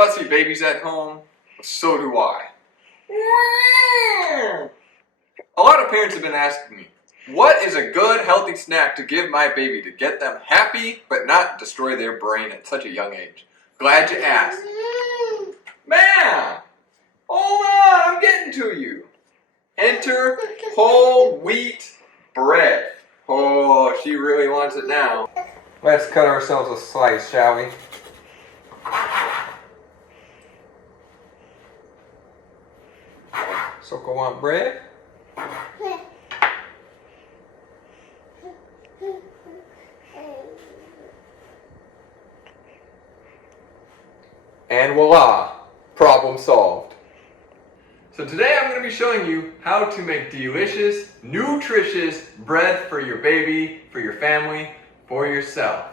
fussy babies at home? So do I. A lot of parents have been asking me, what is a good healthy snack to give my baby to get them happy but not destroy their brain at such a young age? Glad you asked. Ma'am! Hold on, I'm getting to you. Enter whole wheat bread. Oh, she really wants it now. Let's cut ourselves a slice, shall we? Soko want bread? And voila, problem solved. So today I'm going to be showing you how to make delicious, nutritious bread for your baby, for your family, for yourself.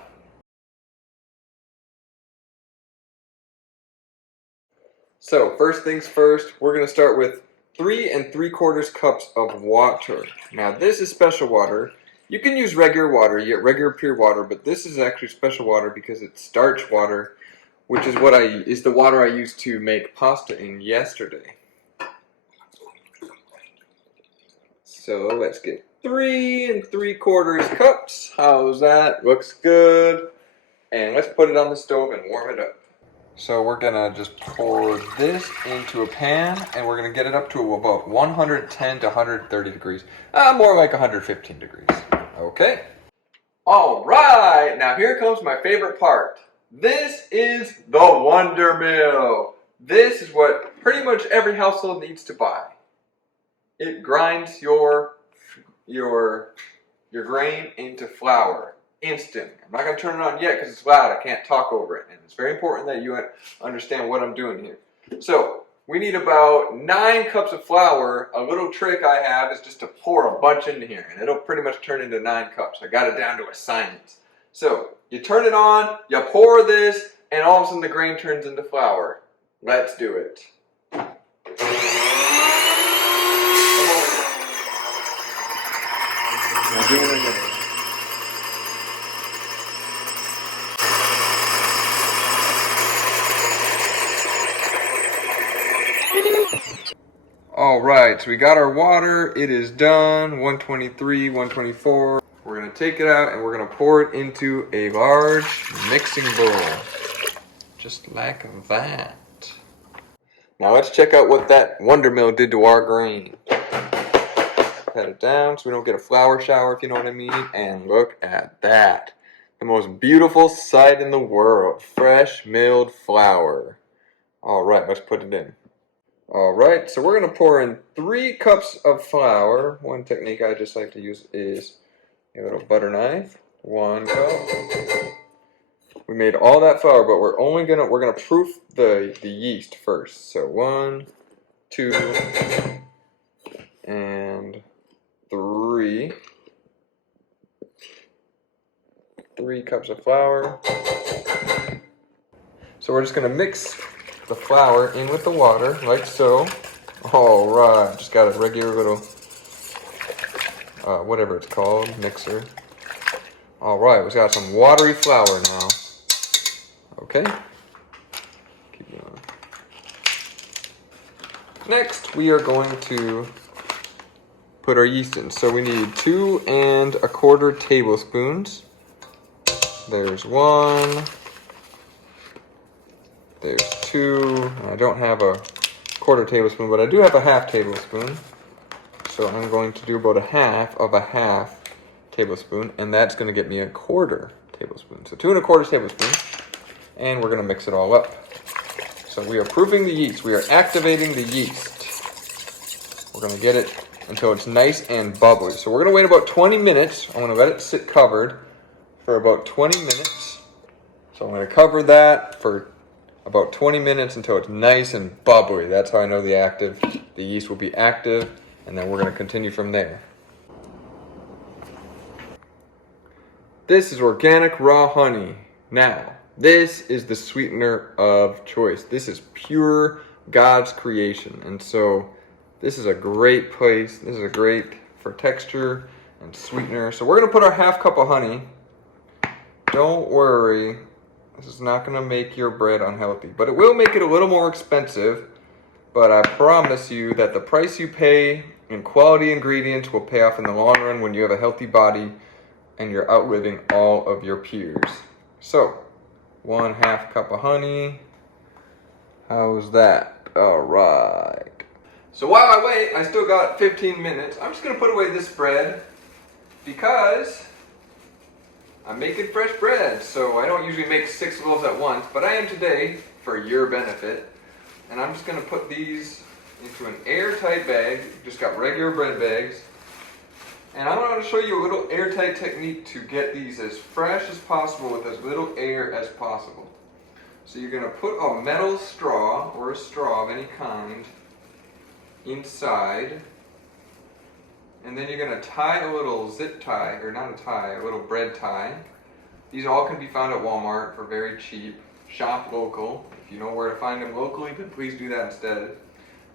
So first things first, we're going to start with 3 3/4 cups of water. Now this is special water. You can use regular water, you get regular pure water, but this is actually special water because it's starch water, which is the water I used to make pasta in yesterday. So let's get 3 3/4 cups. How's that? Looks good. And let's put it on the stove and warm it up. So we're gonna just pour this into a pan and we're gonna get it up to about 110 to 130 degrees. More like 115 degrees. Okay. All right, now here comes my favorite part. This is the Wonder Mill. This is what pretty much every household needs to buy. It grinds your grain into flour. Instant. I'm not going to turn it on yet because it's loud. I can't talk over it. And it's very important that you understand what I'm doing here. So, we need about 9 cups of flour. A little trick I have is just to pour a bunch into here. And it'll pretty much turn into 9 cups. I got it down to a science. So, you turn it on, you pour this, and all of a sudden the grain turns into flour. Let's do it. Now do it again. Alright, so we got our water, it is done, 123, 124. We're going to take it out and we're going to pour it into a large mixing bowl. Just like that. Now let's check out what that Wonder Mill did to our grain. Pat it down so we don't get a flour shower, if you know what I mean. And look at that. The most beautiful sight in the world. Fresh milled flour. Alright, let's put it in. Alright, so we're going to pour in 3 cups of flour. One technique I just like to use is a little butter knife. 1 cup. We made all that flour, but we're gonna proof the yeast first. So 1, 2, and 3. 3 cups of flour. So we're just gonna mix the flour in with the water, like so. Alright, just got a regular little, whatever it's called, mixer. Alright, we've got some watery flour now. Okay. Keep going. Next, we are going to put our yeast in. So we need 2 1/4 tablespoons. There's 1. There's 2. I don't have a 1/4 tablespoon, but I do have a 1/2 tablespoon. So I'm going to do about 1/2 of a 1/2 tablespoon, and that's going to get me a 1/4 tablespoon. So 2 1/4 tablespoons, and we're going to mix it all up. So we are proofing the yeast. We are activating the yeast. We're going to get it until it's nice and bubbly. So we're going to wait about 20 minutes. I'm going to let it sit covered for about 20 minutes. So I'm going to cover that for about 20 minutes until it's nice and bubbly. That's how I know the yeast will be active, and then we're going to continue from there. This is organic raw honey. Now, this is the sweetener of choice. This is pure God's creation, and so this is a great place. This is great for texture and sweetener. So we're going to put our 1/2 cup of honey. Don't worry. This is not gonna make your bread unhealthy, but it will make it a little more expensive. But I promise you that the price you pay in quality ingredients will pay off in the long run when you have a healthy body and you're outliving all of your peers. So, 1/2 cup of honey. How's that? All right. So while I wait, I still got 15 minutes. I'm just gonna put away this bread because I'm making fresh bread. So I don't usually make 6 loaves at once, but I am today for your benefit. And I'm just gonna put these into an airtight bag. Just got regular bread bags. And I want to show you a little airtight technique to get these as fresh as possible with as little air as possible. So you're gonna put a metal straw or a straw of any kind inside. And then you're gonna tie a little zip tie, or not a tie, a little bread tie. These all can be found at Walmart for very cheap. Shop local. If you know where to find them locally, then please do that instead.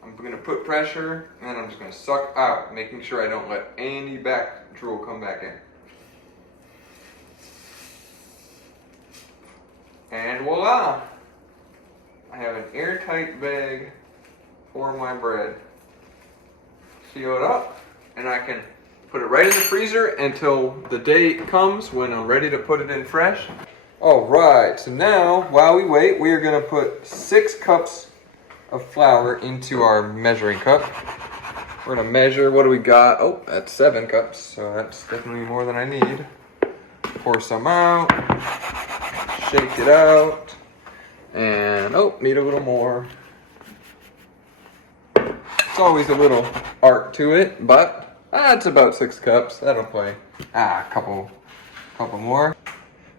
I'm gonna put pressure, and then I'm just gonna suck out, making sure I don't let any back drool come back in. And voila! I have an airtight bag for my bread. Seal it up, and I can put it right in the freezer until the day comes when I'm ready to put it in fresh. All right, so now, while we wait, we are gonna put 6 cups of flour into our measuring cup. We're gonna measure, what do we got? Oh, that's 7 cups, so that's definitely more than I need. Pour some out, shake it out, and oh, need a little more. It's always a little art to it, but it's about 6 cups, that'll play. A couple more.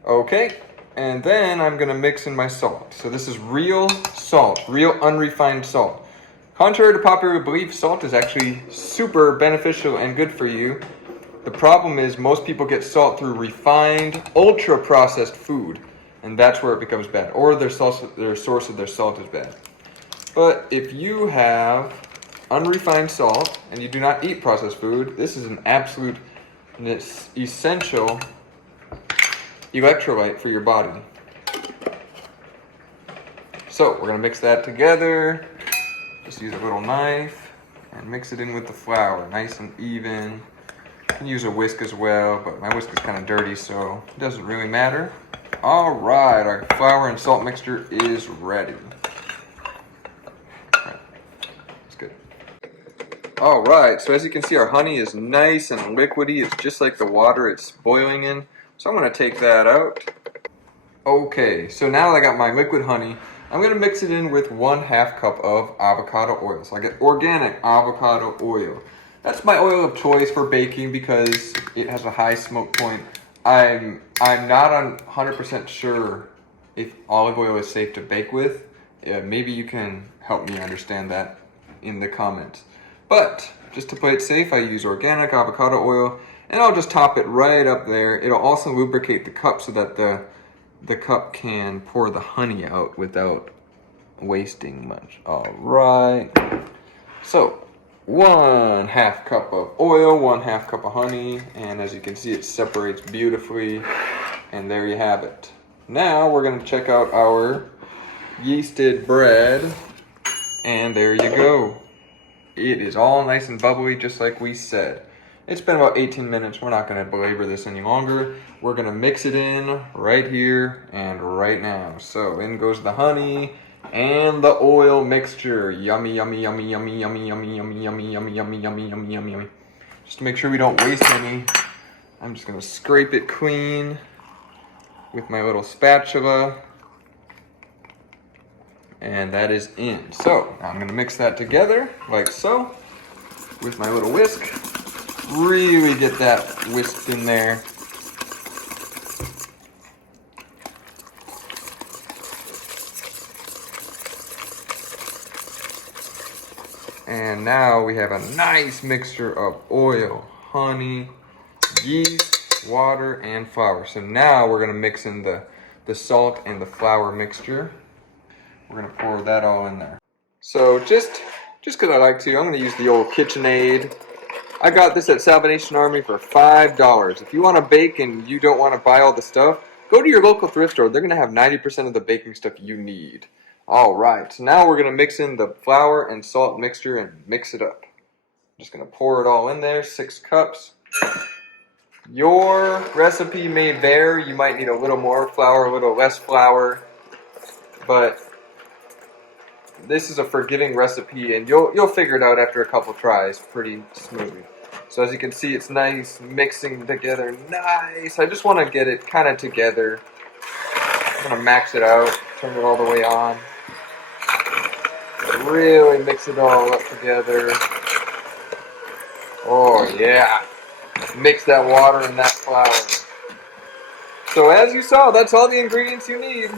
Okay. And then I'm gonna mix in my salt. So this is real salt, real unrefined salt. Contrary to popular belief, salt is actually super beneficial and good for you. The problem is most people get salt through refined, ultra-processed food, and that's where it becomes bad. Or their source of their salt is bad. But if you have unrefined salt and you do not eat processed food, this is an absolute essential electrolyte for your body. So we're gonna mix that together. Just use a little knife and mix it in with the flour, nice and even. You can use a whisk as well, but my whisk is kind of dirty, so it doesn't really matter. All right, our flour and salt mixture is ready. That's good. All right, so as you can see, our honey is nice and liquidy. It's just like the water it's boiling in. So I'm going to take that out. Okay, so now that I got my liquid honey, I'm going to mix it in with 1/2 cup of avocado oil. So I get organic avocado oil. That's my oil of choice for baking because it has a high smoke point. I'm not 100% sure if olive oil is safe to bake with. Maybe you can help me understand that in the comments. But just to play it safe, I use organic avocado oil. And I'll just top it right up there. It'll also lubricate the cup so that the cup can pour the honey out without wasting much. All right. So 1/2 cup of oil, 1/2 cup of honey, and as you can see, it separates beautifully. And there you have it. Now we're gonna check out our yeasted bread, and there you go. It is all nice and bubbly, just like we said. It's been about 18 minutes. We're not going to belabor this any longer. We're going to mix it in right here and right now. So in goes the honey and the oil mixture. Yummy, yummy, yummy, yummy, yummy, yummy, yummy, yummy, yummy, yummy, yummy, yummy, yummy, yummy. Just to make sure we don't waste any, I'm just going to scrape it clean with my little spatula. And that is in. So now I'm going to mix that together like so with my little whisk. Really get that whisked in there. And now we have a nice mixture of oil, honey, yeast, water, and flour. So now we're gonna mix in the salt and the flour mixture. We're gonna pour that all in there. So just because I like to, I'm gonna use the old KitchenAid. I got this at Salvation Army for $5. If you want to bake and you don't want to buy all the stuff, go to your local thrift store. They're going to have 90% of the baking stuff you need. All right, so now we're going to mix in the flour and salt mixture and mix it up. Just going to pour it all in there, 6 cups. Your recipe may vary. You might need a little more flour, a little less flour, but this is a forgiving recipe, and you'll figure it out after a couple tries pretty smoothly. So as you can see, it's nice mixing together. Nice. I just want to get it kind of together. I'm going to max it out, turn it all the way on. Really mix it all up together. Oh yeah. Mix that water and that flour. So as you saw, that's all the ingredients you need.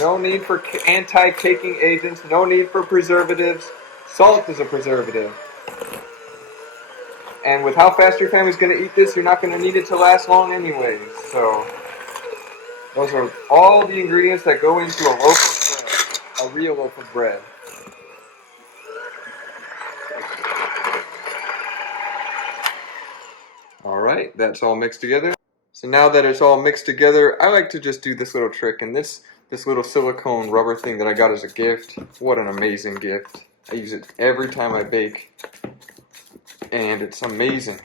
No need for anti-caking agents. No need for preservatives. Salt is a preservative. And with how fast your family's going to eat this, you're not going to need it to last long anyway. So those are all the ingredients that go into a loaf of bread. A real loaf of bread. Alright, that's all mixed together. So now that it's all mixed together, I like to just do this little trick. And this little silicone rubber thing that I got as a gift, what an amazing gift. I use it every time I bake. And it's amazing.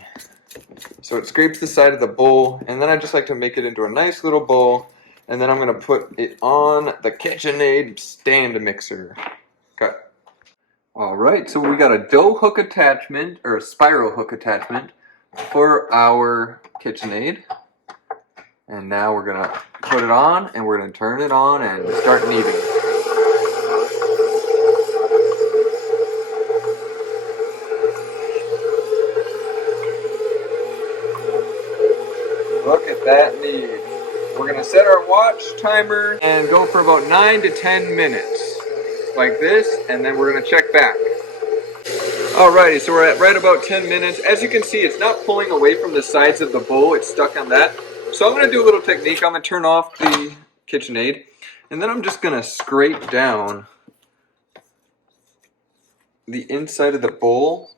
So it scrapes the side of the bowl, and then I just like to make it into a nice little bowl. And then I'm going to put it on the KitchenAid stand mixer. Cut. Alright, so we got a dough hook attachment, or a spiral hook attachment, for our KitchenAid. And now we're going to put it on, and we're going to turn it on and start kneading. Look at that knead. We're going to set our watch timer and go for about 9 to 10 minutes. Like this, and then we're going to check back. Alrighty, so we're at right about 10 minutes. As you can see, it's not pulling away from the sides of the bowl. It's stuck on that. So I'm going to do a little technique. I'm going to turn off the KitchenAid, and then I'm just going to scrape down the inside of the bowl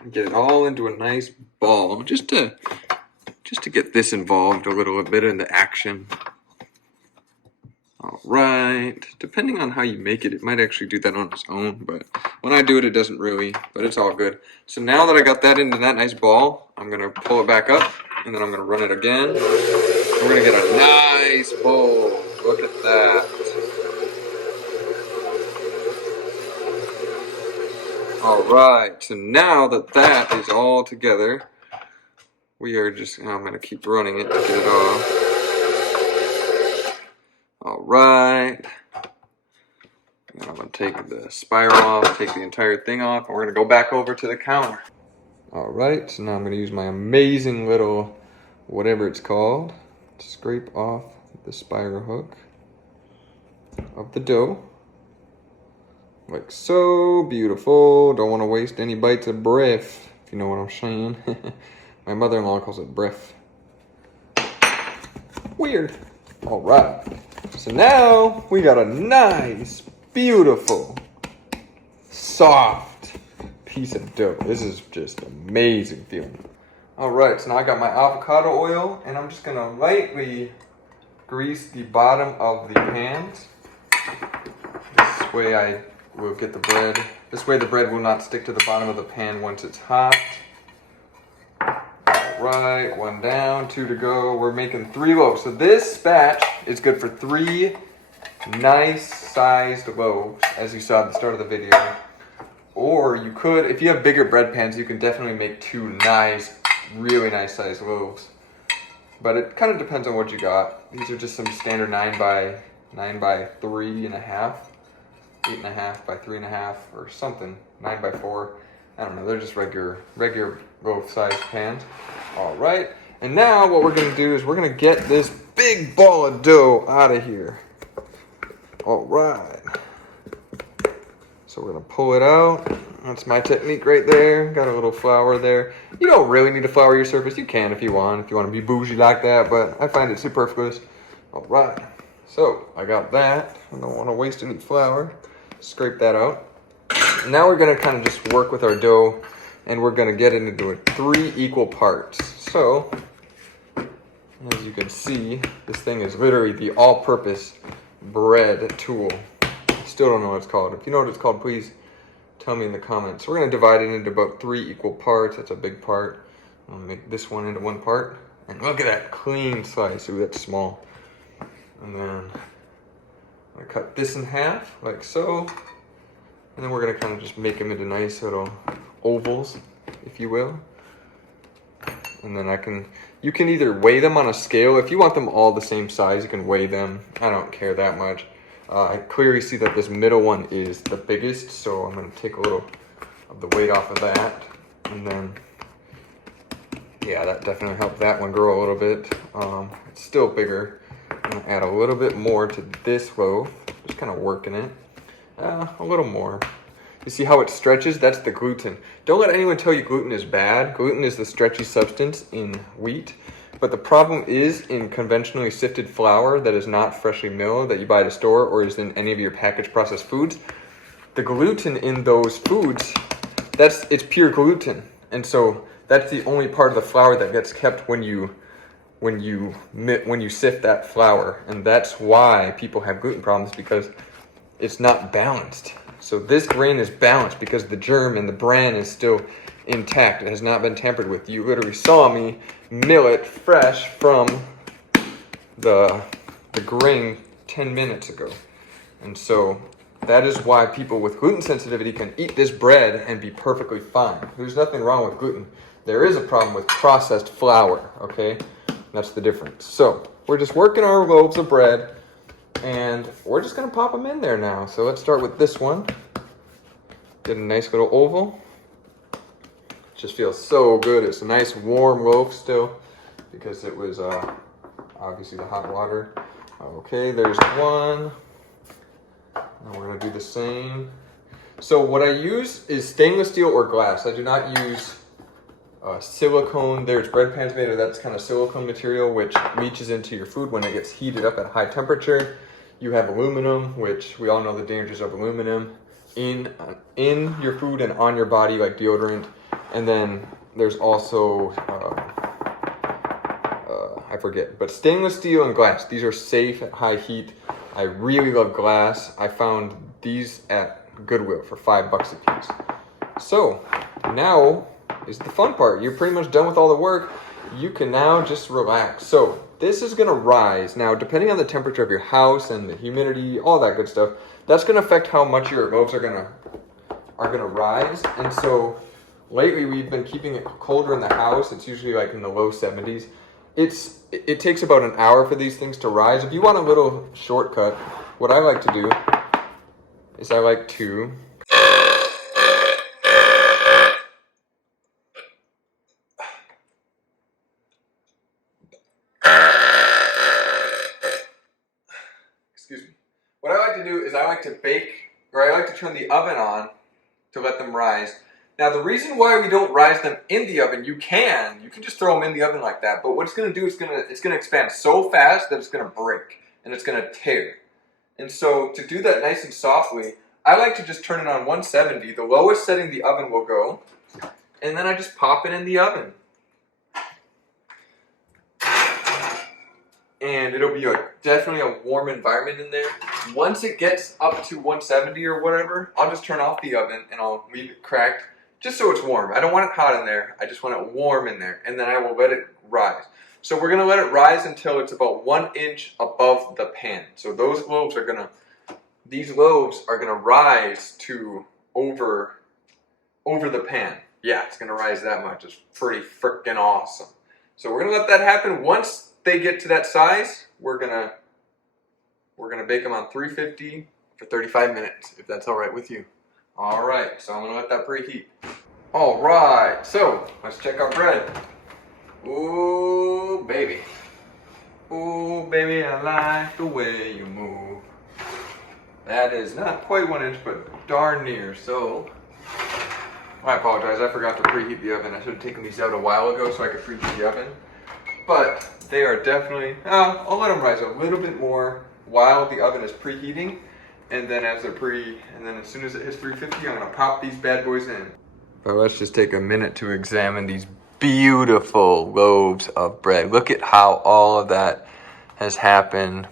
and get it all into a nice ball, just to get this involved a little bit in the action. Alright, depending on how you make it, it might actually do that on its own, but when I do it, it doesn't really, but it's all good. So now that I got that into that nice ball, I'm going to pull it back up, and then I'm going to run it again. We're going to get a nice bowl. Look at that. Alright, so now that that is all together, we are just, I'm going to keep running it to get it off. Alright. I'm going to take the spiral off, take the entire thing off, and we're going to go back over to the counter. Alright, so now I'm going to use my amazing little, whatever it's called, to scrape off the spiral hook of the dough. Like so beautiful. Don't want to waste any bites of breath, if you know what I'm saying. My mother-in-law calls it breath. Weird. Alright. So now we got a nice, beautiful, soft piece of dough. This is just amazing feeling. Alright, so now I got my avocado oil, and I'm just going to lightly grease the bottom of the pans. This way I will get the bread. This way the bread will not stick to the bottom of the pan once it's hot. Alright, 1 down, 2 to go. We're making 3 loaves. So this batch is good for 3 nice sized loaves, as you saw at the start of the video. Or you could, if you have bigger bread pans, you can definitely make 2 nice, really nice sized loaves. But it kind of depends on what you got. These are just some standard 9 by 3.5, 8.5 by 3.5, or something. 9 by 4. I don't know. They're just regular loaf sized pans. All right. And now what we're gonna do is we're gonna get this big ball of dough out of here. All right. So we're gonna pull it out. That's my technique right there. Got a little flour there. You don't really need to flour your surface. You can if you want to be bougie like that, but I find it superfluous. All right. So I got that. I don't want to waste any flour. Scrape that out. Now we're gonna kind of just work with our dough, and we're gonna get it into 3 equal parts. So As you can see, this thing is literally the all-purpose bread tool. Still don't know what it's called. If you know what it's called, please tell me in the comments. We're gonna divide it into about 3 equal parts. That's a big part. I'm gonna make this one into 1 part. And look at that clean slice. Ooh, that's small. And then I'm gonna cut this in half, like so. And then we're gonna kind of just make them into nice little ovals, if you will. And then you can either weigh them on a scale. If you want them all the same size, you can weigh them. I don't care that much. I clearly see that this middle one is the biggest, so I'm gonna take a little of the weight off of that. And then, yeah, that definitely helped that one grow a little bit. It's still bigger. I'm gonna add a little bit more to this loaf, just kind of working it. A little more. You see how it stretches? That's the gluten. Don't let anyone tell you gluten is bad. Gluten is the stretchy substance in wheat. But the problem is in conventionally sifted flour that is not freshly milled that you buy at a store or is in any of your packaged processed foods. The gluten in those foods, it's pure gluten. And so that's the only part of the flour that gets kept when you sift that flour. And that's why people have gluten problems, because it's not balanced. So this grain is balanced because the germ and the bran is still intact. It has not been tampered with. You literally saw me mill it fresh from the grain 10 minutes ago. And so that is why people with gluten sensitivity can eat this bread and be perfectly fine. There's nothing wrong with gluten. There is a problem with processed flour, okay? That's the difference. So we're just working our loaves of bread, and we're just gonna pop them in there now. So let's start with this one. Get a nice little oval. Just feels so good. It's a nice warm loaf still because it was obviously the hot water. Okay, there's one. And we're gonna do the same. So what I use is stainless steel or glass. I do not use silicone. There's bread pans made of that's kind of silicone material which leaches into your food when it gets heated up at high temperature. You have aluminum, which we all know the dangers of aluminum in your food and on your body, like deodorant. And then there's also I forget, but stainless steel and glass, these are safe at high heat. I really love glass. I found these at Goodwill for $5 a piece. So now is the fun part. You're pretty much done with all the work. You can now just relax. So this is gonna rise. Now, depending on the temperature of your house and the humidity, all that good stuff, that's gonna affect how much your loaves are gonna rise. And so lately we've been keeping it colder in the house. It's usually like in the low 70s. It takes about an hour for these things to rise. If you want a little shortcut, what I like to do is I like to What I like to do is I like to bake, or I like to turn the oven on to let them rise. Now the reason why we don't rise them in the oven, you can just throw them in the oven like that, but what it's gonna do is it's gonna expand so fast that it's gonna break and it's gonna tear. And so to do that nice and softly, I like to just turn it on 170, the lowest setting the oven will go, and then I just pop it in the oven. And it'll be definitely a warm environment in there. Once it gets up to 170 or whatever, I'll just turn off the oven and I'll leave it cracked just so it's warm. I don't want it hot in there. I just want it warm in there. And then I will let it rise. So we're gonna let it rise until it's about 1 inch above the pan. So these loaves are gonna rise to over the pan. Yeah, it's gonna rise that much. It's pretty freaking awesome. So we're gonna let that happen. Once they get to that size, we're gonna bake them on 350 for 35 minutes, if that's all right with you. All right, so I'm gonna let that preheat. All right, so let's check our bread. Ooh, baby. Ooh, baby, I like the way you move. That is not quite 1 inch, but darn near. So I apologize, I forgot to preheat the oven. I should have taken these out a while ago so I could preheat the oven. But they are definitely, I'll let them rise a little bit more while the oven is preheating. And then as as soon as it hits 350, I'm gonna pop these bad boys in. But let's just take a minute to examine these beautiful loaves of bread. Look at how all of that has happened.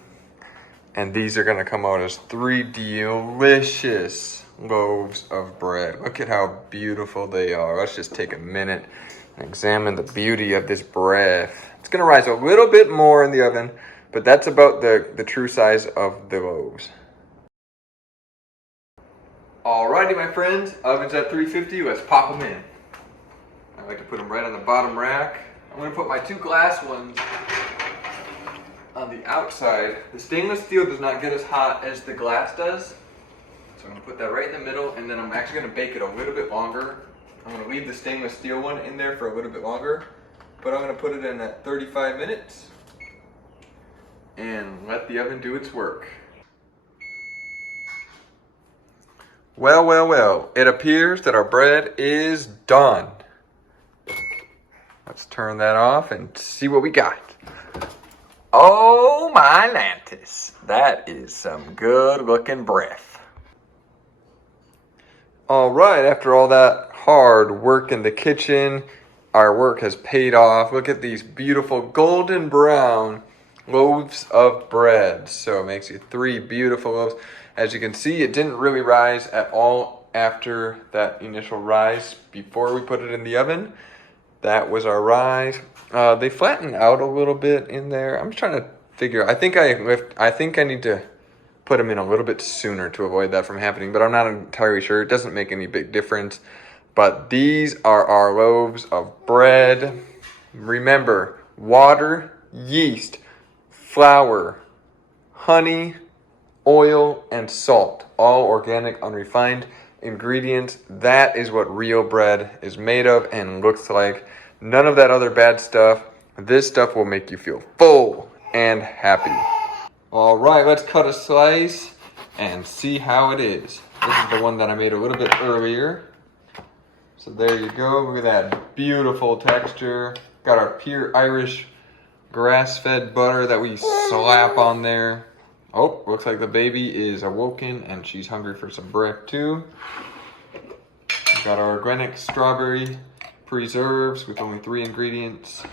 And these are gonna come out as 3 delicious loaves of bread. Look at how beautiful they are. Let's just take a minute and examine the beauty of this bread. It's gonna rise a little bit more in the oven, but that's about the true size of the loaves. Alrighty, my friends, oven's at 350, let's pop them in. I like to put them right on the bottom rack. I'm gonna put my 2 glass ones on the outside. The stainless steel does not get as hot as the glass does. So I'm gonna put that right in the middle, and then I'm actually gonna bake it a little bit longer. I'm gonna leave the stainless steel one in there for a little bit longer, but I'm gonna put it in at 35 minutes and let the oven do its work. Well, well, well, it appears that our bread is done. Let's turn that off and see what we got. Oh my Lantis, that is some good looking breath. All right, after all that hard work in the kitchen, our work has paid off. Look at these beautiful golden brown loaves of bread. So it makes you 3 beautiful loaves. As you can see, it didn't really rise at all after that initial rise before we put it in the oven. That was our rise. They flattened out a little bit in there. I'm trying to figure. I think I need to put them in a little bit sooner to avoid that from happening, but I'm not entirely sure. It doesn't make any big difference. But these are our loaves of bread. Remember, water, yeast, flour, honey, oil, and salt. All organic, unrefined ingredients. That is what real bread is made of and looks like. None of that other bad stuff. This stuff will make you feel full and happy. All right, let's cut a slice and see how it is. This is the one that I made a little bit earlier. So there you go. Look at that beautiful texture. Got our pure Irish grass-fed butter that we slap on there. Oh, looks like the baby is awoken and she's hungry for some bread too. Got our organic strawberry preserves with only 3 ingredients.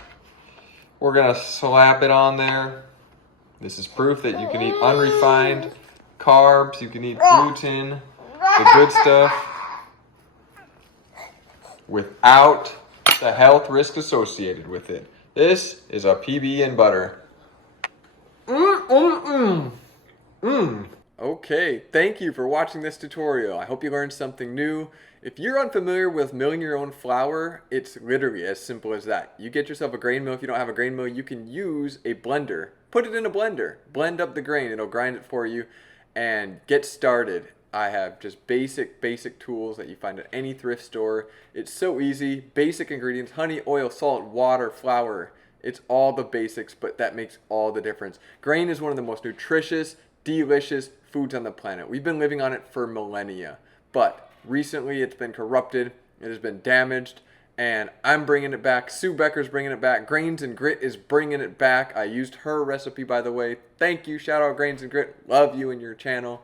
We're gonna slap it on there. This is proof that you can eat unrefined carbs, you can eat gluten, the good stuff, without the health risk associated with it. This is a PB and butter. Okay, thank you for watching this tutorial. I hope you learned something new. If you're unfamiliar with milling your own flour, it's literally as simple as that. You get yourself a grain mill. If you don't have a grain mill, you can use a blender. Put it in a blender. Blend up the grain. It'll grind it for you and get started. I have just basic tools that you find at any thrift store. It's so easy. Basic ingredients: honey, oil, salt, water, flour. It's all the basics, but that makes all the difference. Grain is one of the most nutritious, delicious foods on the planet. We've been living on it for millennia, but recently it's been corrupted, it has been damaged, and I'm bringing it back. Sue Becker's bringing it back. Grains and Grit is bringing it back. I used her recipe, by the way. Thank you. Shout out Grains and Grit. Love you and your channel.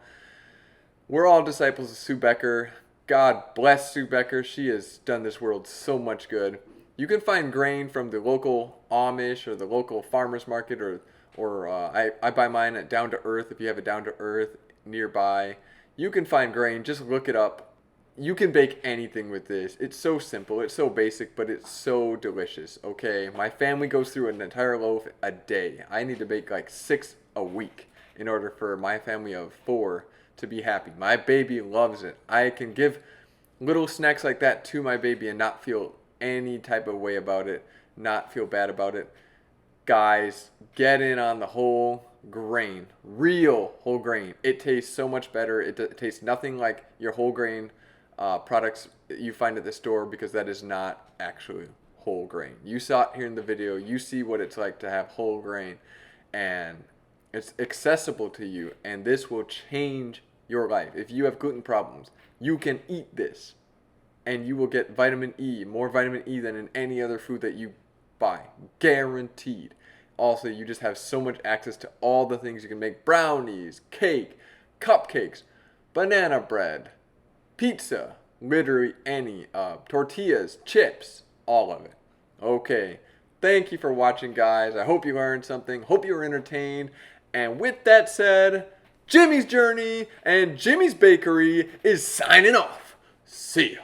We're all disciples of Sue Becker. God bless Sue Becker. She has done this world so much good. You can find grain from the local Amish or the local farmer's market, or I buy mine at Down to Earth. If you have a Down to Earth nearby, you can find grain. Just look it up. You can bake anything with this. It's so simple. It's so basic, but it's so delicious. Okay, my family goes through an entire loaf a day. I need to bake like 6 a week in order for my family of 4 to be happy. My baby loves it. I can give little snacks like that to my baby and not feel any type of way about it, not feel bad about it. Guys, get in on the whole grain, real whole grain. It tastes so much better. It tastes nothing like your whole grain products you find at the store, because that is not actually whole grain. You saw it here in the video. You see what it's like to have whole grain, and it's accessible to you, and this will change your life. If you have gluten problems, you can eat this and you will get vitamin E, more vitamin E than in any other food that you buy, guaranteed. Also, you just have so much access to all the things you can make: brownies, cake, cupcakes, banana bread, pizza, literally any, tortillas, chips, all of it. Okay. Thank you for watching, guys. I hope you learned something. Hope you were entertained. And with that said, Jimmy's Journey and Jimmy's Bakery is signing off. See ya.